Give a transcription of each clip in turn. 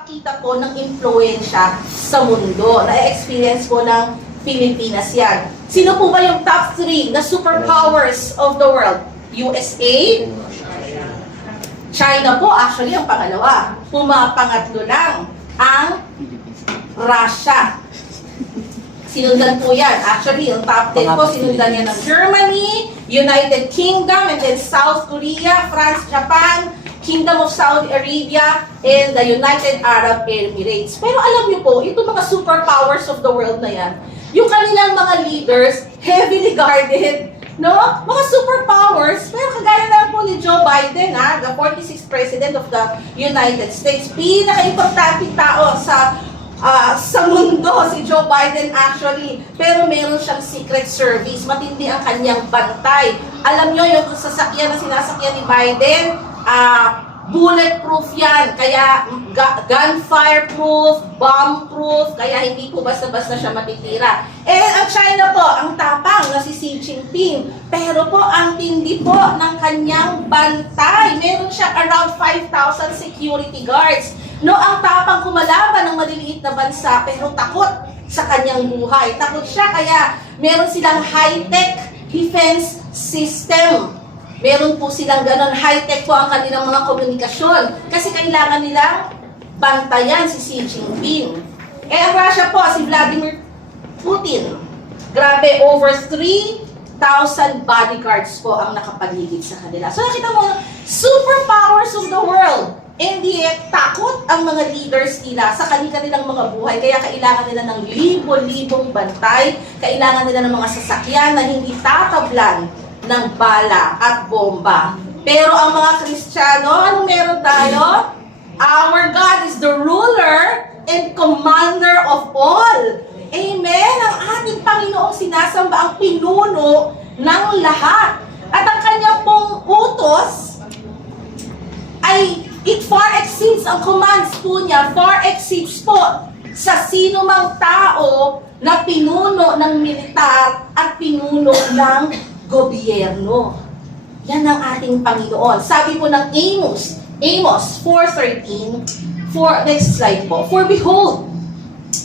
Pakita po ng impluensya sa mundo. Na-experience po ng Pilipinas yan. Sino po ba yung top 3 na superpowers of the world? USA? China po, actually, ang pangalawa. Pumapangatlo lang ang Russia. Sinundan po yan. Actually, yung top 10 po, sinundan yan ng Germany, United Kingdom, and then South Korea, France, Japan, Kingdom of Saudi Arabia, and the United Arab Emirates. Pero alam niyo po, itong mga superpowers of the world na yan, yung kanilang mga leaders, heavily guarded, no? Mga superpowers, pero kagaya na po ni Joe Biden, the 46th President of the United States, pinaka-importanting tao sa mundo, si Joe Biden actually, pero meron siyang secret service, matindi ang kanyang bantay. Alam nyo, yung sasakyan na sinasakyan ni Biden, bulletproof yan, kaya gunfire proof, bomb proof, kaya hindi po basta-basta siya matitira. Ang China po, ang tapang na si Xi Jinping, pero po ang tindi po ng kanyang bantay. Meron siya around 5,000 security guards. No, ang tapang kumalaban ng maliliit na bansa, pero takot sa kanyang buhay. Takot siya, kaya meron silang high-tech defense system. Meron po silang ganon, high-tech po ang kanilang mga komunikasyon. Kasi kailangan nilang bantayan si Xi Jinping. Ang Russia po, si Vladimir Putin. Grabe, over 3,000 bodyguards po ang nakapaligid sa kanila. So nakita mo, superpowers of the world. And yet, takot ang mga leaders nila sa kanilang mga buhay. Kaya kailangan nila ng libo-libong bantay. Kailangan nila ng mga sasakyan na hindi tatablan ng bala at bomba. Pero ang mga Kristiyano, anong meron tayo? Our God is the ruler and commander of all. Amen? Ang ating Panginoong sinasamba ang pinuno ng lahat. At ang kanyang pong utos ay it far exceeds, ang commands po niya, far exceeds po sa sino mang tao na pinuno ng militar at pinuno ng gobyerno. Yan ang ating Panginoon. Sabi po ng Amos 4:13, next slide po. For behold,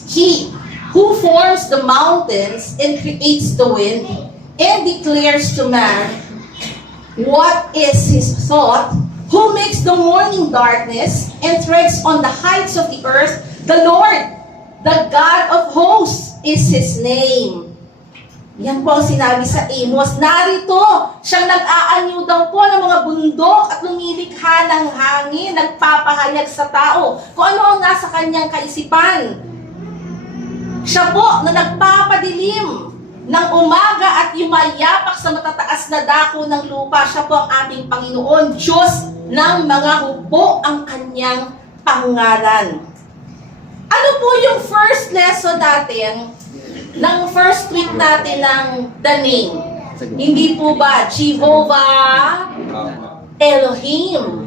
He who forms the mountains and creates the wind and declares to man what is his thought, who makes the morning darkness and treads on the heights of the earth, the Lord, the God of hosts is His name. Yan po ang sinabi sa Amos. Narito, siyang nag-aanyo daw po ng mga bundok at lumilikha ng hangin, nagpapahayag sa tao kung ano ang nasa kanyang kaisipan. Siya po na nagpapadilim ng umaga at yumayapak sa matataas na dako ng lupa. Siya po ang ating Panginoon, Diyos ng mga hukbo ang kanyang pangalan. Ano po yung first lesson natin ng first week natin ng the name? Hindi po ba Jehovah Elohim?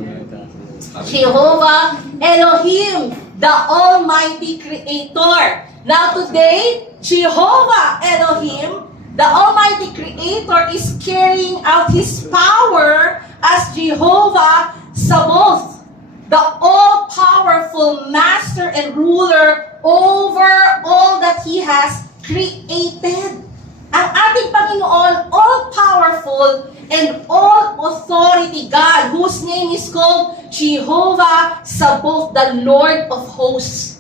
Jehovah Elohim, the Almighty Creator. Now today, Jehovah Elohim, the Almighty Creator, is carrying out His power as Jehovah Sabaoth, the all-powerful master and ruler over all that He has created. Ang ating Panginoon, all-powerful and all-authority God, whose name is called Jehovah Sabaoth, the Lord of hosts.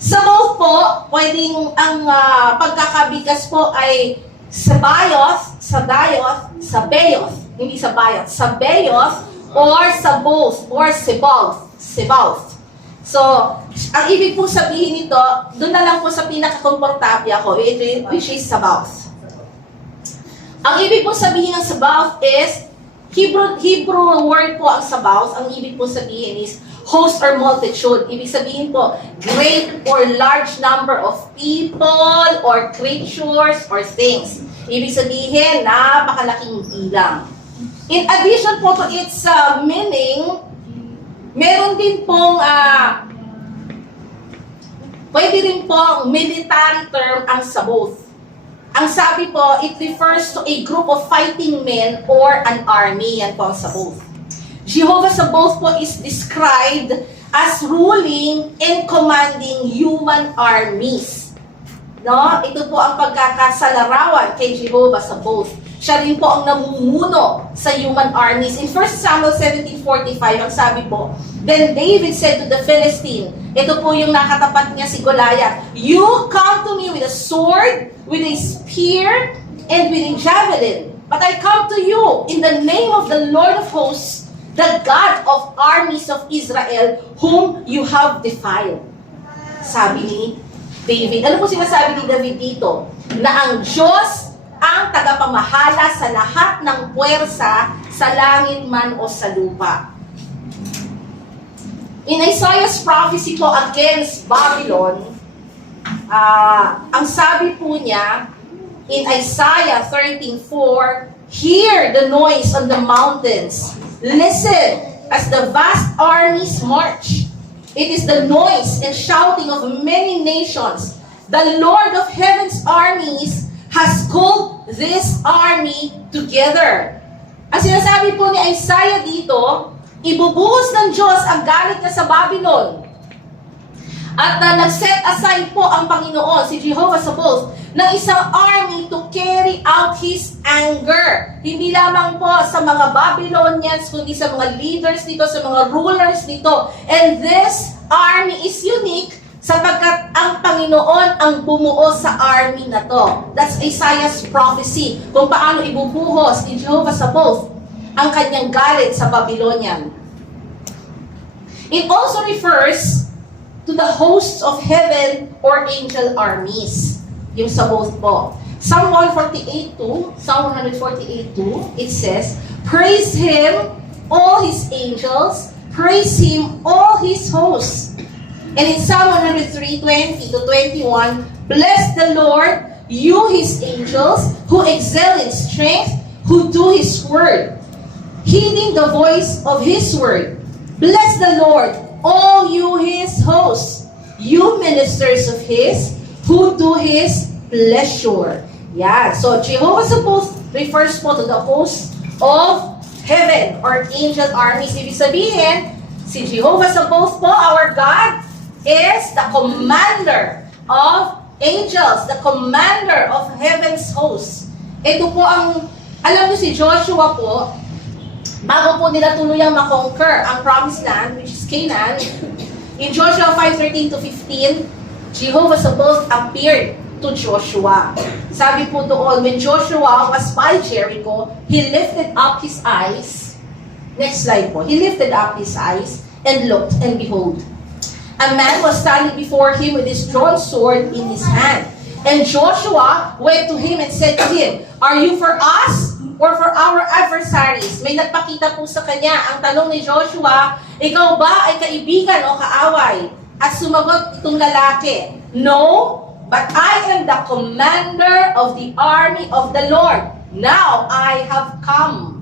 Sabaoth po, pwedeng ang pagkakabigas po ay Sabaoth, hindi Sabaoth, Sabaoth, or Sabaoth, or Sebaoth. So, ang ibig pong sabihin nito, doon na lang po sa pinaka-komportable ako, which is Sabaoth. Ang ibig pong sabihin ng Sabaoth is, Hebrew word po ang Sabaoth, ang ibig pong sabihin is host or multitude. Ibig sabihin po, great or large number of people or creatures or things. Ibig sabihin, napakalaking bilang. In addition po to its meaning, meron din pong, pwede rin pong military term ang Sabaoth. Ang sabi po, it refers to a group of fighting men or an army. Yan po ang Sabaoth. Jehovah Sabaoth po is described as ruling and commanding human armies. No? Ito po ang pagkakasalarawan kay Jehovah Sabaoth. Siya rin po ang namumuno sa human armies. In 1 Samuel 17:45, ang sabi po, then David said to the Philistine, ito po yung nakatapat niya si Goliath, you come to me with a sword, with a spear, and with a javelin. But I come to you in the name of the Lord of hosts, the God of armies of Israel, whom you have defiled. Sabi ni David. Ano po sinasabi ni David dito? Na ang Diyos ang tagapamahala sa lahat ng puwersa sa langit man o sa lupa. In Isaiah's prophecy po against Babylon, ang sabi po niya, in Isaiah 13:4, hear the noise on the mountains. Listen as the vast armies march. It is the noise and shouting of many nations. The Lord of heaven's armies has called this army together. Ang sinasabi po ni Isaiah dito, ibubuhos ng Diyos ang galit niya sa Babylon. At nag-set aside po ang Panginoon, si Jehovah Sabaoth, ng isang army to carry out His anger. Hindi lamang po sa mga Babylonians, kundi sa mga leaders dito, sa mga rulers dito. And this army is unique sapagkat ang Panginoon ang bumuo sa army na to. That's Isaiah's prophecy kung paano ibubuhos ni Jehovah Sabaoth ang kanyang galit sa Babylonian. It also refers to the hosts of heaven or angel armies. Yung Sabaoth po. Psalm 148:2, Psalm 148:2, it says, praise Him, all His angels, praise Him, all His hosts. And in Psalm 103:20-21, bless the Lord, you His angels, who excel in strength, who do His word, heeding the voice of His word. Bless the Lord, all you His hosts, you ministers of His, who do His pleasure. Yeah, so Jehovah Sabaoth refers po to the host of heaven or angel armies. Ibig sabihin, si Jehovah Sabaoth po, our God, is the commander of angels, the commander of heaven's hosts. Ito po ang, alam niyo si Joshua po, bago po nila tuluyang makonquer ang promised land, which is Canaan, in Joshua 5:13-15, Jehovah Sabaoth appeared to Joshua. Sabi po doon, when Joshua was by Jericho, he lifted up his eyes. Next slide po. He lifted up his eyes and looked, and behold, a man was standing before him with his drawn sword in his hand. And Joshua went to him and said to him, are you for us or for our adversaries? May nagpakita po sa kanya. Ang tanong ni Joshua, ikaw ba ay kaibigan o kaaway? At sumagot itong lalaki, no, but I am the commander of the army of the Lord. Now I have come.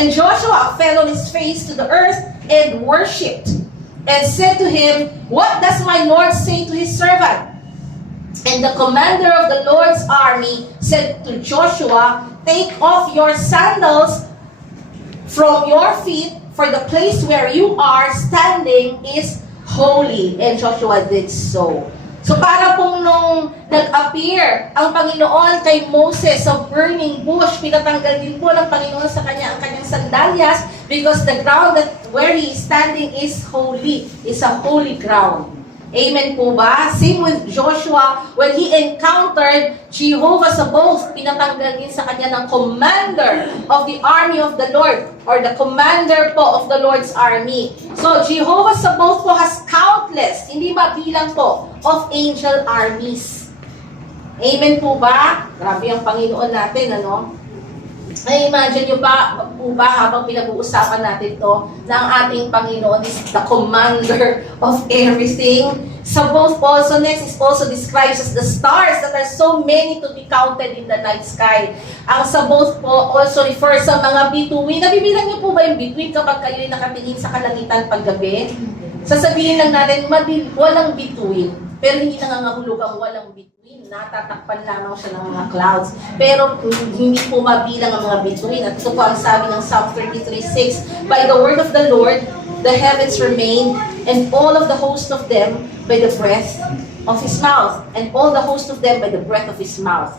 And Joshua fell on his face to the earth and worshipped, and said to him, what does my Lord say to his servant? And the commander of the Lord's army said to Joshua, take off your sandals from your feet, for the place where you are standing is holy. And Joshua did so. So para pong nung nag-appear ang Panginoon kay Moses sa burning bush, pinatanggal din po ng Panginoon sa kanya ang kanyang sandalyas because the ground that where he is standing is holy, is a holy ground. Amen po ba? Same with Joshua, when he encountered Jehovah Sabaoth, pinatanggal din sa kanya ng commander of the army of the Lord, or the commander po of the Lord's army. So, Jehovah Sabaoth po has countless, hindi mabilang po, of angel armies. Amen po ba? Grabe ang Panginoon natin, ano? Ay, imagine nyo pa po ba habang pinag-uusapan natin to na ang ating Panginoon is the commander of everything. Sabaoth also next is also described as the stars that are so many to be counted in the night sky. Ang Sabaoth po also refers sa mga bituin. Nabibilang niyo po ba yung bituin kapag kayo ay nakatingin sa kalangitan paggabi? Sasabihin lang natin, walang bituin. Pero hindi nangangahulog ang walang bituin. Natatakpan lamang siya ng mga clouds. Pero hindi po mabilang ang mga bituin. At ito po ang sabi ng Psalm 33:6, by the word of the Lord, the heavens remain, and all of the host of them by the breath of his mouth. And all the host of them by the breath of his mouth.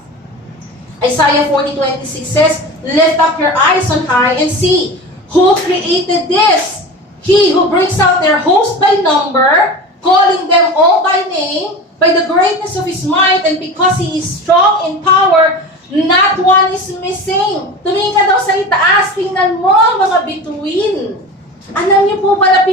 Isaiah 40:26 says, lift up your eyes on high and see, who created this? He who brings out their host by number, calling them all by name, by the greatness of his might, and because he is strong in power, not one is missing. Tumingin ka daw sa itaas, tingnan mo ang mga bituin. Alam niyo po ba na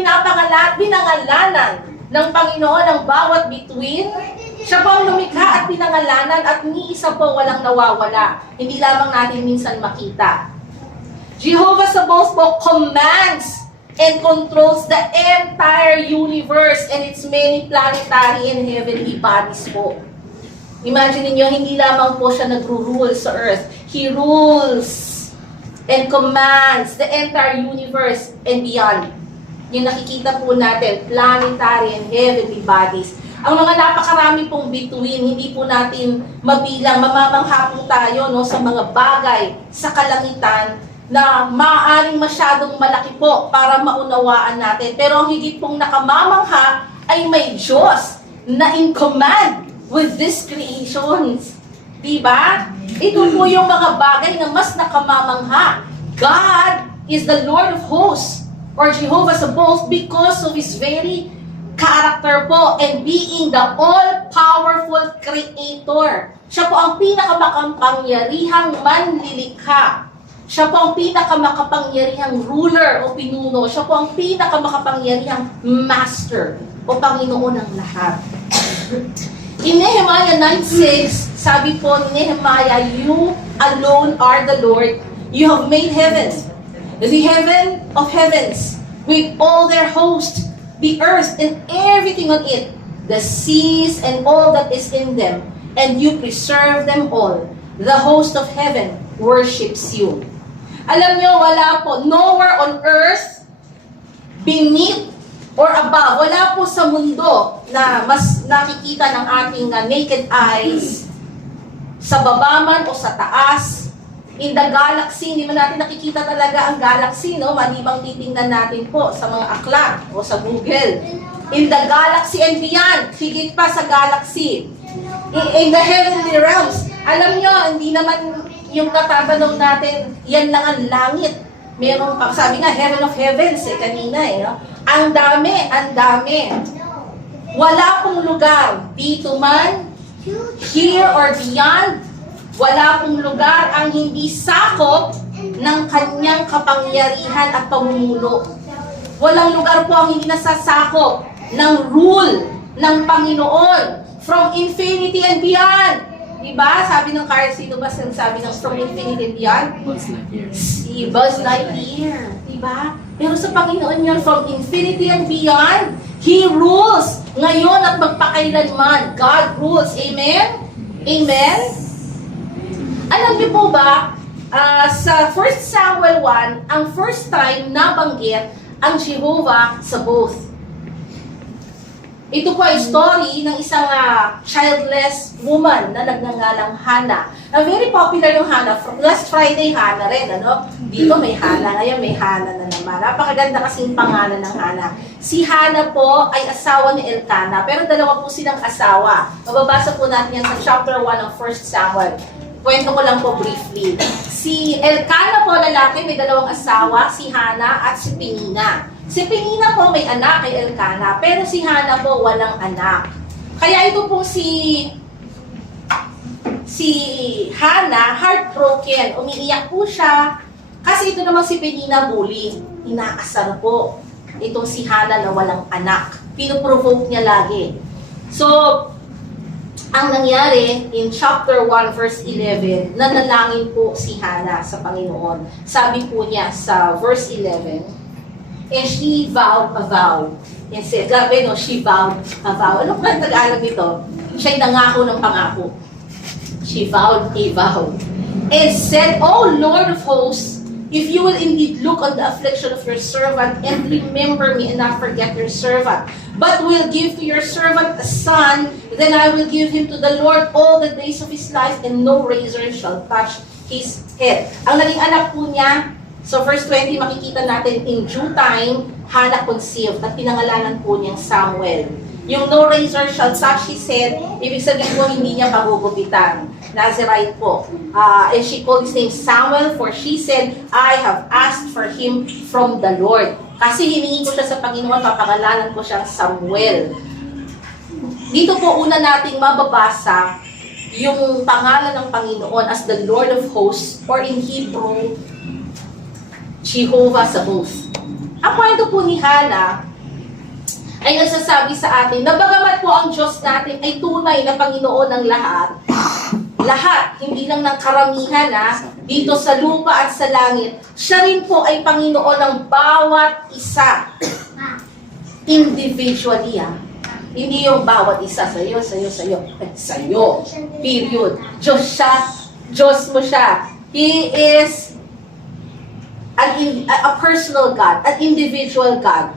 pinangalanan ng Panginoon ang bawat bituin? Siya po ang lumikha at pinangalanan at ni isa po walang nawawala. Hindi lamang natin minsan makita. Jehovah Sabaoth po commands and controls the entire universe and its many planetary and heavenly bodies po. Imagine niyo, hindi lamang po siya nagro-rule sa earth. He rules and commands the entire universe and beyond. Yung nakikita po natin, planetary and heavenly bodies. Ang mga napakarami pong bituin, hindi po natin mabilang, mamamangha po tayo no, sa mga bagay sa kalangitan na maaaring masyadong malaki po para maunawaan natin. Pero ang higit pong nakamamangha ay may Diyos na in command with these creations. Diba? Ito po yung mga bagay na mas nakamamangha. God is the Lord of hosts or Jehovah Sabaoth because of His very character po and being the all-powerful creator. Siya po ang pinakamakapangyarihang manlilikha. Siya po ang pinakamakapangyarihang ruler o pinuno. Siya po ang pinakamakapangyarihang master o Panginoon ng lahat. In Nehemiah 9:6, sabi po ni Nehemiah, you alone are the Lord. You have made heaven, the heaven of heavens, with all their host, the earth and everything on it, the seas and all that is in them, and you preserve them all. The host of heaven worships you. Alam nyo, wala po, nowhere on earth, beneath or above, wala po sa mundo na mas nakikita ng ating naked eyes, sa baba man o sa taas, in the galaxy, hindi man natin nakikita talaga ang galaxy, no? Malibang titingnan natin po sa mga aklat o sa Google. In the galaxy and beyond, higit pa sa galaxy. In the heavenly realms, alam nyo, hindi naman yung natatanong natin, yan lang ang langit. Meron pa, sabi nga, heaven of heavens, kanina no? Ang dami, ang dami. Wala pong lugar, dito man, here or beyond, wala pong lugar ang hindi sakop ng kanyang kapangyarihan at pamumuno. Walang lugar po ang hindi nasasakop ng rule ng Panginoon from infinity and beyond. Diba? Sabi ng Carl, sino ba sabi ng from infinity and beyond? Buzz Lightyear. Si Buzz Lightyear. Diba? Pero sa Panginoon yun, from infinity and beyond, He rules ngayon at magpakailanman. God rules. Amen? Amen? Alam niyo po ba, sa 1 Samuel 1, ang first time nabanggit ang Jehovah Sabaoth. Ito po ay story ng isang childless woman na nagngangalang Hannah. Very popular yung Hannah. Last Friday, Hannah rin. Ano? Dito may Hannah. Ngayon may Hannah na naman. Napakaganda kasing pangalan ng Hannah. Si Hannah po ay asawa ni Elkanah. Pero dalawa po silang asawa. Mababasa po natin yan sa chapter 1 ng 1 Samuel. Kwento ko lang po briefly. Si Elkanah po lalaki, may dalawang asawa, si Hannah at si Penina. Si Penina po may anak kay Elkanah, pero si Hannah po walang anak. Kaya ito po si Hannah, heartbroken, umiiyak po siya. Kasi ito naman si Penina bully, inaasar po. Itong si Hannah na walang anak. Pinoprovoke niya lagi. So, ang nangyari in chapter 1 verse 11, nanalangin po si Hannah sa Panginoon. Sabi po niya sa verse 11, and she vowed a vow. And said, grabe no, she vowed a vow. Ano ba ang Tagalog nito? Siya'y nangako ng pangako. She vowed a vow. And said, O Lord of hosts, if you will indeed look on the affliction of your servant and remember me and not forget your servant, but will give to your servant a son, then I will give him to the Lord all the days of his life, and no razor shall touch his head. Ang naging anak po niya, So verse 20, makikita natin, in due time, Hannah conceived at pinangalanan po niyang Samuel. Yung no razor shall touch his head, ibig sabihin po hindi niya pagugupitan. Nazirite po. And she called his name Samuel, for she said, I have asked for him from the Lord. Kasi hiningi ko siya sa Panginoon, papangalanan ko siyang Samuel. Dito po una nating mababasa yung pangalan ng Panginoon as the Lord of Hosts, or in Hebrew, Jehovah Sabaoth. Ang kwento po ni Hannah ay nagsasabi sa atin na bagamat po ang Diyos natin ay tunay na Panginoon ng lahat, hindi lang ng karamihan dito sa lupa at sa langit, siya rin po ay Panginoon ng bawat isa. Individually, Hindi yung bawat isa, sa'yo. Period. Diyos siya, Diyos mo siya. He is a personal God, an individual God.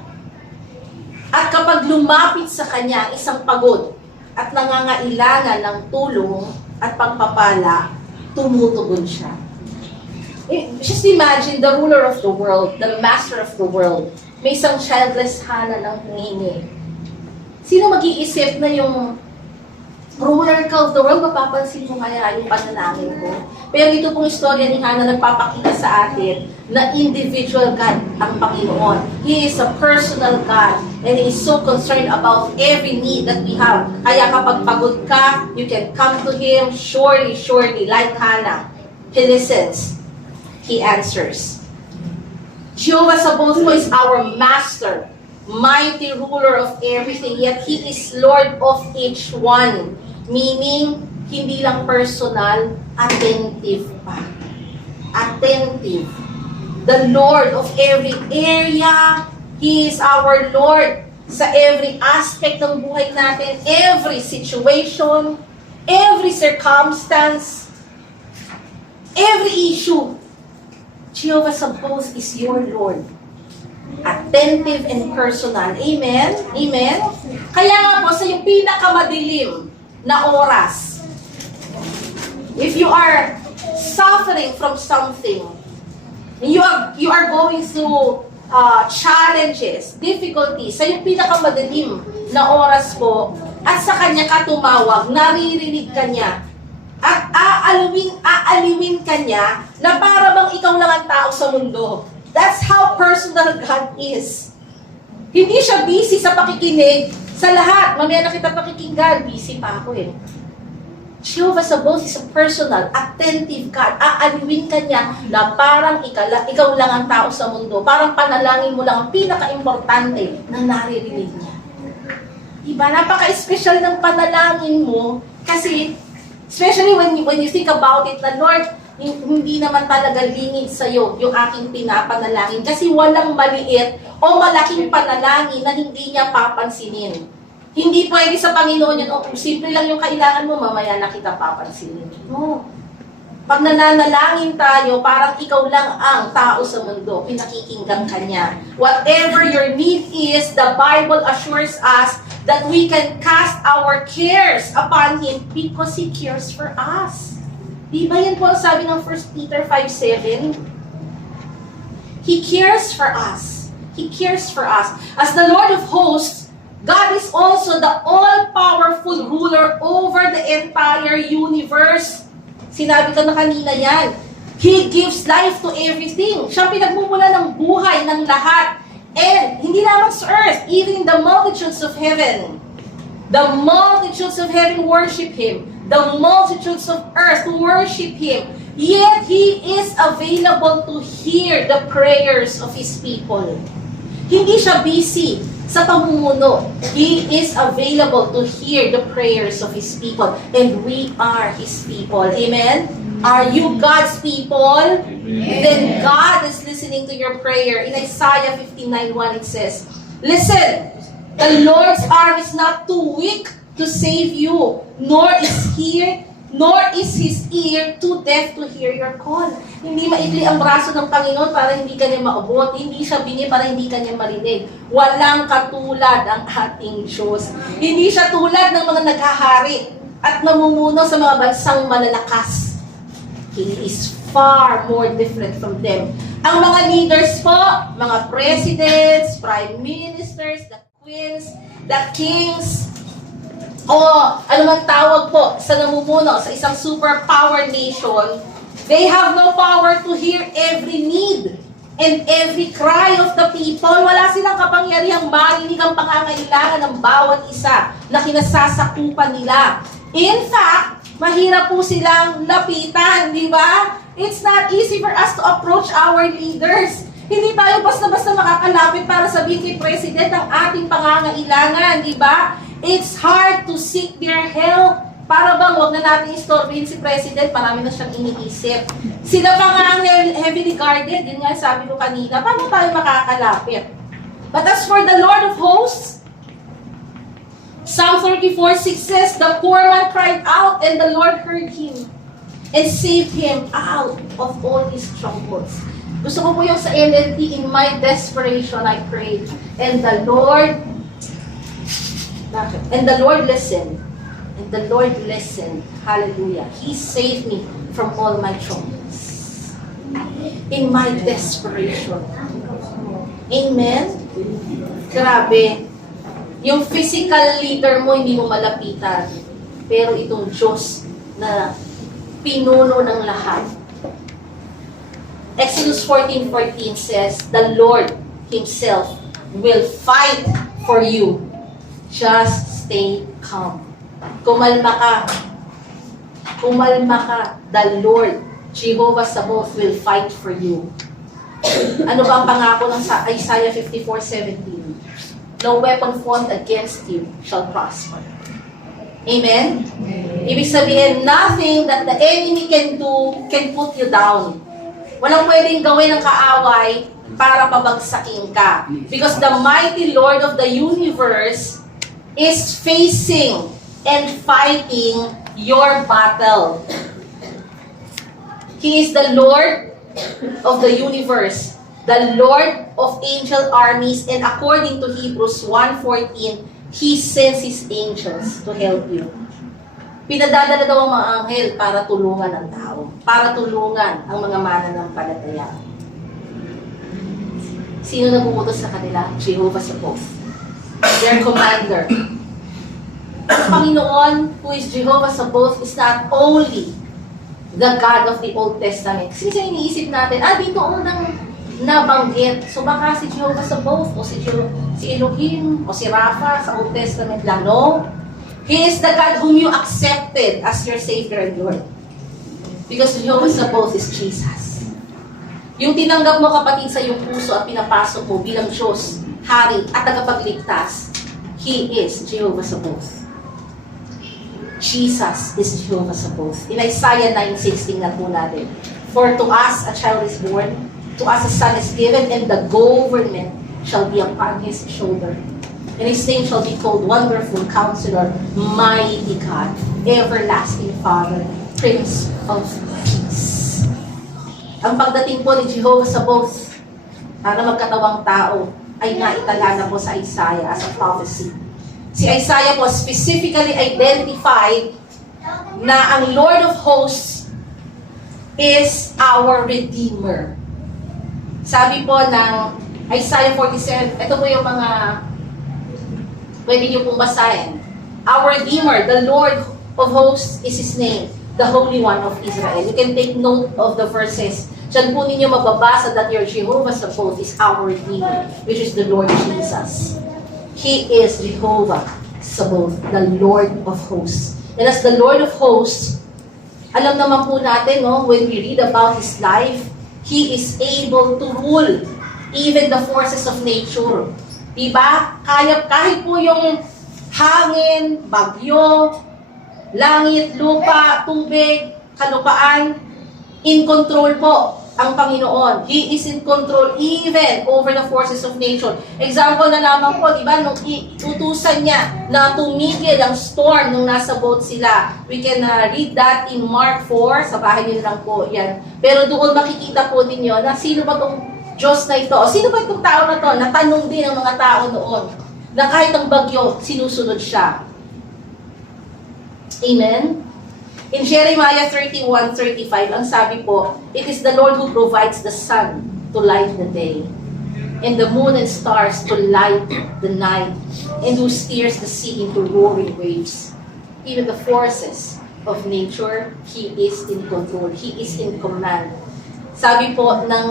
At kapag lumapit sa Kanya isang pagod at nangangailangan ng tulong at pagpapala, tumutugon siya. Just imagine the ruler of the world, the master of the world, may isang childless Hannah ng humingi. Sino mag-iisip na yung ruler of the world, mapapansin mo kaya yung panalangin ko? Pero ito pong istorya ni Hannah nagpapakita sa atin na individual God ang Panginoon. He is a personal God and He is so concerned about every need that we have. Kaya kapag pagod ka, you can come to Him surely, like Hannah. He listens. He answers. Jehovah Sabaoth is our master, mighty ruler of everything, yet He is Lord of each one. Meaning, hindi lang personal, attentive pa. Attentive. The Lord of every area, He is our Lord sa every aspect ng buhay natin, every situation, every circumstance, every issue. Jehovah Sabaoth is your Lord. Attentive and personal. Amen? Amen? Kaya nga po, sa yung pinakamadilim na oras, if you are suffering from something, you are going through challenges, difficulties, sa yung pinakamadilim na oras po, at sa Kanya ka tumawag, naririnig ka niya, at aaliwin ka niya, na para bang ikaw lang ang tao sa mundo. That's how personal God is. Hindi siya busy sa pakikinig sa lahat. Mamaya na kita pakikinggan, busy pa ako Jehovah Sabaoth is a personal, attentive God. Aaliwin ka niya na parang ikaw lang ang tao sa mundo. Parang panalangin mo lang ang pinaka-importante na naririnig niya. Diba? Napaka-special ng panalangin mo kasi, especially when you think about it, na Lord, hindi naman talaga lingid sa'yo yung aking pinapanalangin kasi walang maliit o malaking panalangin na hindi niya papansinin. Hindi pwede sa Panginoon yun, simple lang yung kailangan mo, mamaya na kita papansinin. No. Pag nananalangin tayo, parang ikaw lang ang tao sa mundo, pinakikinggan ka niya. Whatever your need is, the Bible assures us that we can cast our cares upon Him because He cares for us. Di ba yan po ang sabi ng 1 Peter 5:7? He cares for us. He cares for us. As the Lord of hosts, God is also the all-powerful ruler over the entire universe. Sinabi ko na kanina yan. He gives life to everything. Siya pinagmumula ng buhay ng lahat. And hindi lamang sa earth, even in the multitudes of heaven. The multitudes of heaven worship Him. The multitudes of earth worship Him. Yet He is available to hear the prayers of His people. Hindi siya busy sa pamumuno. He is available to hear the prayers of His people. And we are His people. Amen? Are you God's people? Amen. Then God is listening to your prayer. In Isaiah 59:1 it says, listen, the Lord's arm is not too weak to save you, nor is His ear too deaf to hear your call. Hindi maikli ang braso ng Panginoon para hindi ka niya maabot. Hindi siya bingi para hindi ka niya marinig. Walang katulad ang ating Diyos. Hindi siya tulad ng mga naghahari at namumuno sa mga bansang malalakas. He is far more different from them. Ang mga leaders po, mga presidents, prime ministers, the queens, the kings, o ano man tawag po sa namumuno sa isang superpower nation, they have no power to hear every need and every cry of the people. Wala silang kapangyarihang marinig ang pangangailangan ng bawat isa na kinasasakupan nila. In fact, mahirap po silang lapitan, di ba? It's not easy for us to approach our leaders. Hindi tayo basta-basta makakalapit para sabihin kay President ang ating pangangailangan, di ba? It's hard to seek their help. Para bang wag na natin istorbihin si President, marami na siyang iniisip. Sila pa nga ang heavily guarded, yun nga sabi ko kanina, paano tayo makakalapit? But as for the Lord of hosts, Psalm 34:6 says, the poor man cried out, and the Lord heard him, and saved him out of all his troubles. Gusto ko po yung sa NLT, in my desperation I prayed, and the Lord listened. And the Lord listened. Hallelujah. He saved me from all my troubles. In my desperation. Amen? Grabe. Yung physical leader mo, hindi mo malapitan. Pero itong Diyos na pinuno ng lahat. Exodus 14:14 says, the Lord Himself will fight for you. Just stay calm. Kumalma ka. Kumalma ka. The Lord, Jehovah Sabaoth, will fight for you. Ano ba ang pangako ng Isaiah 54:17? No weapon formed against you shall prosper. Amen? Ibig sabihin, nothing that the enemy can do can put you down. Walang pwedeng gawin ng kaaway para pabagsakin ka. Because the mighty Lord of the universe is facing and fighting your battle. He is the Lord of the universe, the Lord of angel armies, and according to Hebrews 1:14, He sends His angels to help you. Pinadadala daw ang mga anghel para tulungan ang tao, para tulungan ang mga mananampalataya. Sino nag-uutos sa kanila? Jehovah Sabaoth. Their commander. Ang Panginoon, who is Jehovah Sabaoth, is not only the God of the Old Testament. Kasi iniisip natin, dito unang nabanggit. So baka si Jehovah Sabaoth, o si Elohim, o si Rapha sa Old Testament lang. No. He is the God whom you accepted as your Savior and Lord. Because Jehovah Sabaoth is Jesus. Yung tinanggap mo, kapatid, sa iyong puso at pinapasok mo bilang Diyos, Hari at tagapagligtas, He is Jehovah Sabaoth. Jesus is Jehovah Sabaoth. In Isaiah 9:16 na po natin, for to us a child is born, to us a son is given, and the government shall be upon His shoulder. And His name shall be called Wonderful Counselor, Mighty God, Everlasting Father, Prince of Peace. Ang pagdating po ni Jehovah Sabaoth para magkatawang tao ay naitala na po sa Isaiah as a prophecy. Si Isaiah po specifically identified na ang Lord of Hosts is our Redeemer. Sabi po ng Isaiah 47, ito po yung mga pwede niyo pong basahin. Our Redeemer, the Lord of Hosts is His name, the Holy One of Israel. You can take note of the verses. Diyan po ninyo mababasa that your Jehovah Sabaoth is our Redeemer, which is the Lord Jesus. He is Jehovah Sabaoth, the Lord of Hosts. And as the Lord of Hosts, alam naman po natin, no, when we read about His life, He is able to rule even the forces of nature. Diba? Kahit po yung hangin, bagyo, langit, lupa, tubig, kalupaan, in control po ang Panginoon. He is in control even over the forces of nature. Example na lamang po, di ba, nung utusan niya na tumigil ang storm nung nasa boat sila. We can read that in Mark 4, sa bahay nyo lang po yan. Pero doon makikita po ninyo na sino ba itong Diyos na ito? O sino ba itong tao na ito? Natanong din ang mga tao noon na kahit ang bagyo, sinusunod siya. Amen? In Jeremiah 31:35, ang sabi po, it is the Lord who provides the sun to light the day, and the moon and stars to light the night, and who steers the sea into roaring waves. Even the forces of nature, He is in control. He is in command. Sabi po ng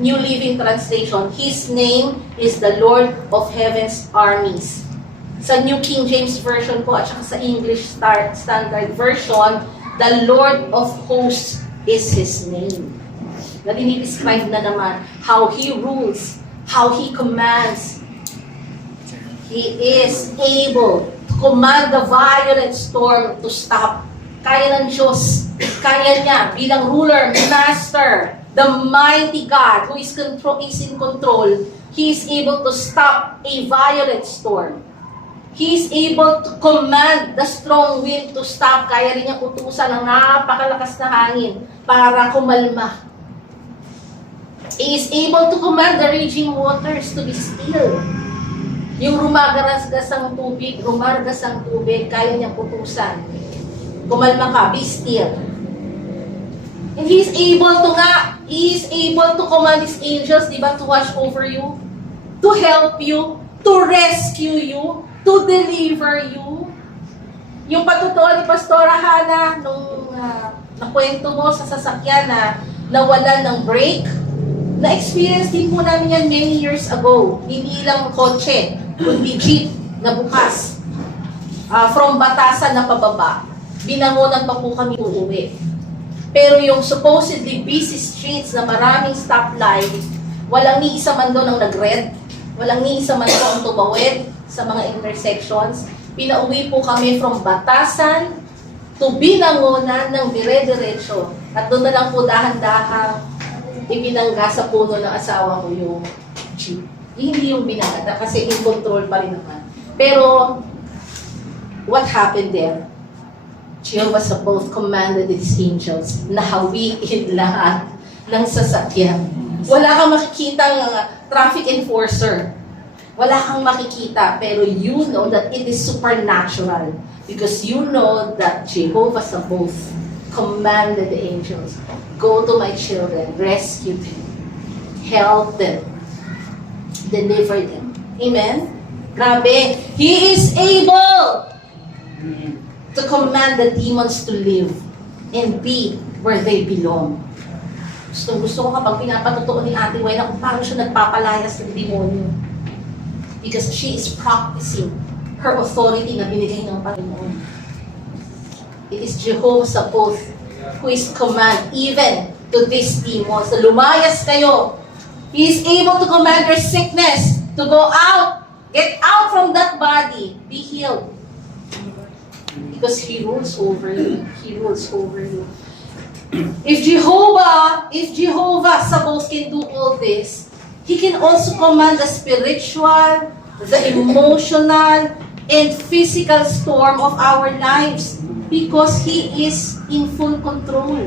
New Living Translation, His name is the Lord of Heaven's armies. Sa New King James Version po at saka sa English Standard Version, the Lord of Hosts is His name. Na dinidescribe na naman how He rules, how He commands. He is able to command the violent storm to stop. Kaya ng Diyos, kaya niya bilang ruler, master, the mighty God who is in control. He is able to stop a violent storm. He is able to command the strong wind to stop. Kaya rin niyang utusan ng napakalakas na hangin para kumalma. He is able to command the raging waters to be still. Yung rumargas ang tubig, kaya niyang utusan. Kumalma ka, be still. And He is able to command His angels, di ba, to watch over you, to help you, to rescue you, to deliver you. Yung patutuan ni Pastora Hana, nung nakwento mo sa sasakyan na nawalan ng brake, na-experience din po namin yan many years ago. Hindi lang kotse, kundi jeep na bukas. From Batasan na pababa. Binangonan pa po kami uuwi. Pero yung supposedly busy streets na maraming stoplight, walang ni isa man doon ang nag-red, walang ni isa man doon ang tumawid sa mga intersections. Pinauwi po kami from Batasan to Binangonan ng dire-diretso. At doon na lang po dahan-dahang ibinangga sa puno ng asawa ko yung jeep. Hindi yung binangga kasi in control pa rin naman. Pero, what happened there? Jehovah Sabaoth commanded His angels na hawiin lahat ng sasakyan. Wala kang makikitang traffic enforcer. Wala kang makikita, pero you know that it is supernatural because you know that Jehovah Sabaoth commanded the angels, go to my children, rescue them, help them, deliver them. Amen? Grabe. He is able to command the demons to live and be where they belong. Gusto ko kapag pinapatutuon ni Ate Wena kung paano siya nagpapalayas ng demonyo. Because she is practicing her authority na binigay ng Panginoon. It is Jehovah Sabaoth who is command even to these demons. Na lumayas kayo. He is able to command your sickness to go out. Get out from that body. Be healed. Because He rules over you. He rules over you. If Jehovah Sabaoth can do all this, He can also command the spiritual, the emotional, and physical storm of our lives. Because He is in full control.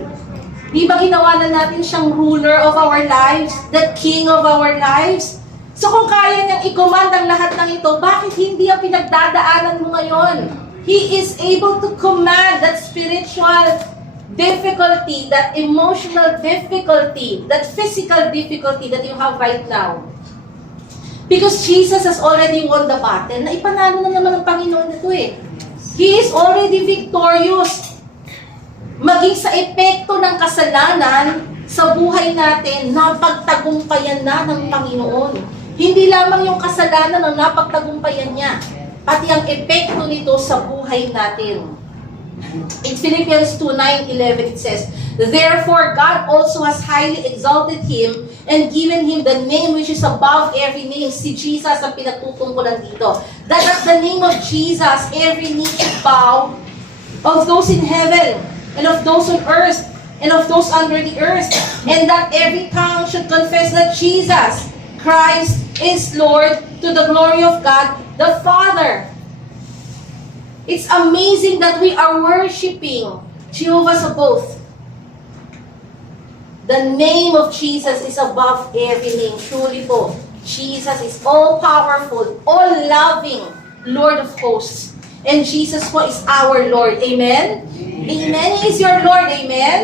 Di ba ginawa na natin siyang ruler of our lives? The king of our lives? So kung kaya niyang i-command ang lahat ng ito, bakit hindi ang pinagdadaanan mo ngayon? He is able to command that spiritual difficulty, that emotional difficulty, that physical difficulty that you have right now. Because Jesus has already won the battle, na ipanalo na naman ng Panginoon ito eh. He is already victorious. Maging sa epekto ng kasalanan sa buhay natin, napagtagumpayan na ng Panginoon. Hindi lamang yung kasalanan ang napagtagumpayan niya, pati ang epekto nito sa buhay natin. In Philippians 2:9-11 it says, "Therefore God also has highly exalted Him and given Him the name which is above every name." Si Jesus ang pinagtutungkulan dito. That at the name of Jesus, every knee should bow, of those in heaven, and of those on earth, and of those under the earth, and that every tongue should confess that Jesus Christ is Lord, to the glory of God the Father. It's amazing that we are worshiping Jehovah Sabaoth. The name of Jesus is above every name. Truly po, Jesus is all-powerful, all-loving, Lord of hosts. And Jesus po is our Lord. Amen? Amen. He is your Lord. Amen?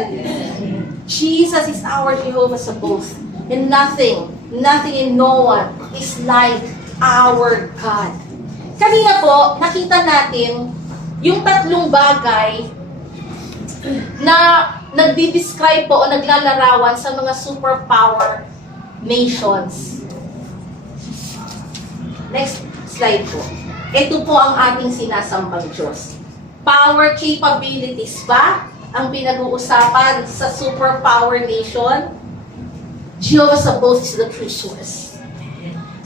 Jesus is our Jehovah Sabaoth. And nothing and no one is like our God. Kanina po, nakita natin yung tatlong bagay na nagdi-describe po o naglalarawan sa mga superpower nations. Next slide po. Ito po ang ating sinasambang Diyos. Power capabilities ba ang pinag-uusapan sa superpower nation? Jehovah Sabaoth is the true source.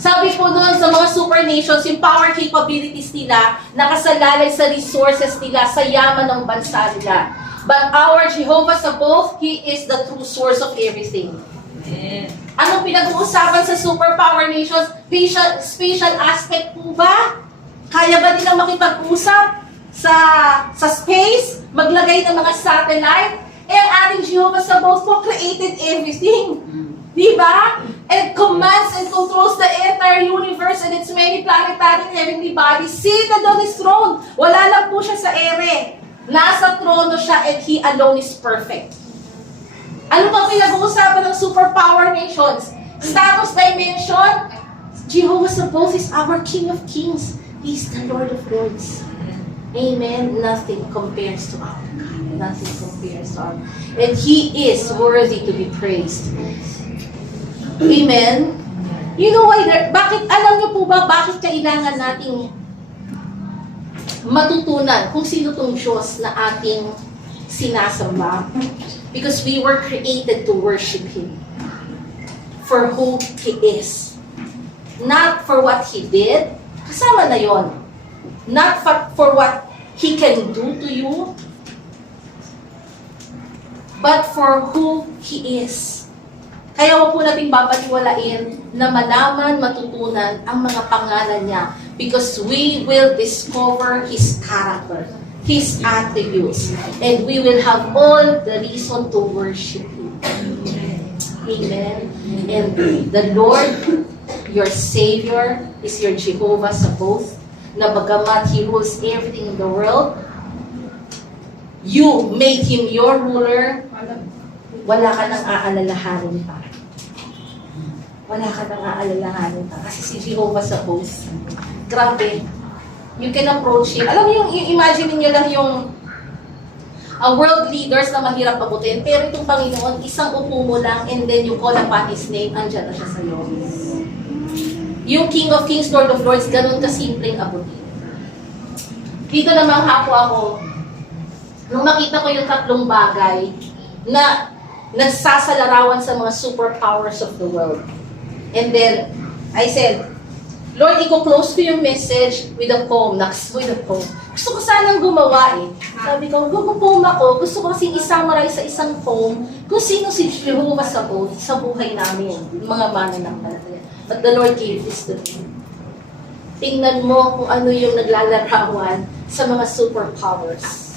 Sabi po doon sa mga super nations, yung power capabilities nila, nakasalalay sa resources nila, sa yaman ng bansa nila. But our Jehovah Sabaoth, He is the true source of everything. Anong pinag-uusapan sa superpower nations? Spatial aspect po ba? Kaya ba nilang makipag-usap sa space? Maglagay ng mga satellite? Eh, ang ating Jehovah Sabaoth po created everything. Di ba? And commands and controls the entire universe and its many planetary and heavenly bodies. Seated on His throne. Wala lang po siya sa ere. Nasa trono siya and He alone is perfect. Ano pa pinag-uusapan ng superpower nations? Status dimension. Jehovah Sabaoth is our King of Kings. He is the Lord of Lords. Amen. Nothing compares to our God. Nothing compares to our God. And He is worthy to be praised. Amen. You know why? Alam niyo po ba bakit kailangan nating matutunan kung sino tong Diyos na ating sinasamba? Because we were created to worship Him for who He is. Not for what He did. Kasama na yon. Not for what He can do to you. But for who He is. Kaya wag po nating babaliwalain na malaman, matutunan ang mga pangalan niya because we will discover His character, His attributes, and we will have all the reason to worship Him. Amen. And the Lord, your Savior, is your Jehovah Sabaoth, na bagamat He rules everything in the world, you made Him your ruler, wala ka nang aalalahanin pa. Wala ka nang aalalahanin pa. Kasi si Jehovah Sabaoth, grabe. You can approach Him. Alam mo yung imagine niyo lang yung world leaders na mahirap pabutin, pero itong Panginoon, isang upo mo lang and then you call upon His name, andyan na siya sa'yo. Yung King of Kings, Lord of Lords, ganun kasimpleng abutin. Dito namang hapo ako, nung makita ko yung tatlong bagay na nagsasalarawan sa mga superpowers of the world. And then, I said, Lord, i-close ko yung message with a poem. With a poem. Gusto ko sanang gumawa eh. Sabi ko, gumapoem ako. Gusto ko kasing isummarize sa isang poem kung sino si Jehovah Sabaoth sa buhay namin, mga mananampalataya. But the Lord gave this to me. Tingnan mo kung ano yung naglalarawan sa mga superpowers.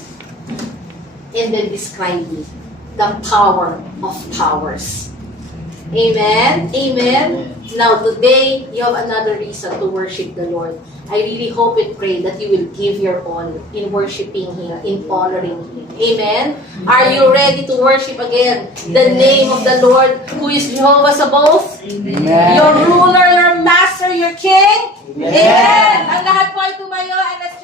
And then describe it. The power of powers. Amen? Amen? Now, today, you have another reason to worship the Lord. I really hope and pray that you will give your all in worshiping Him, in honoring Him. Amen? Are you ready to worship again the name of the Lord, who is Jehovah Sabaoth? Amen. Your ruler, your master, your king? Amen! Ang lahat po ay tumayo and let's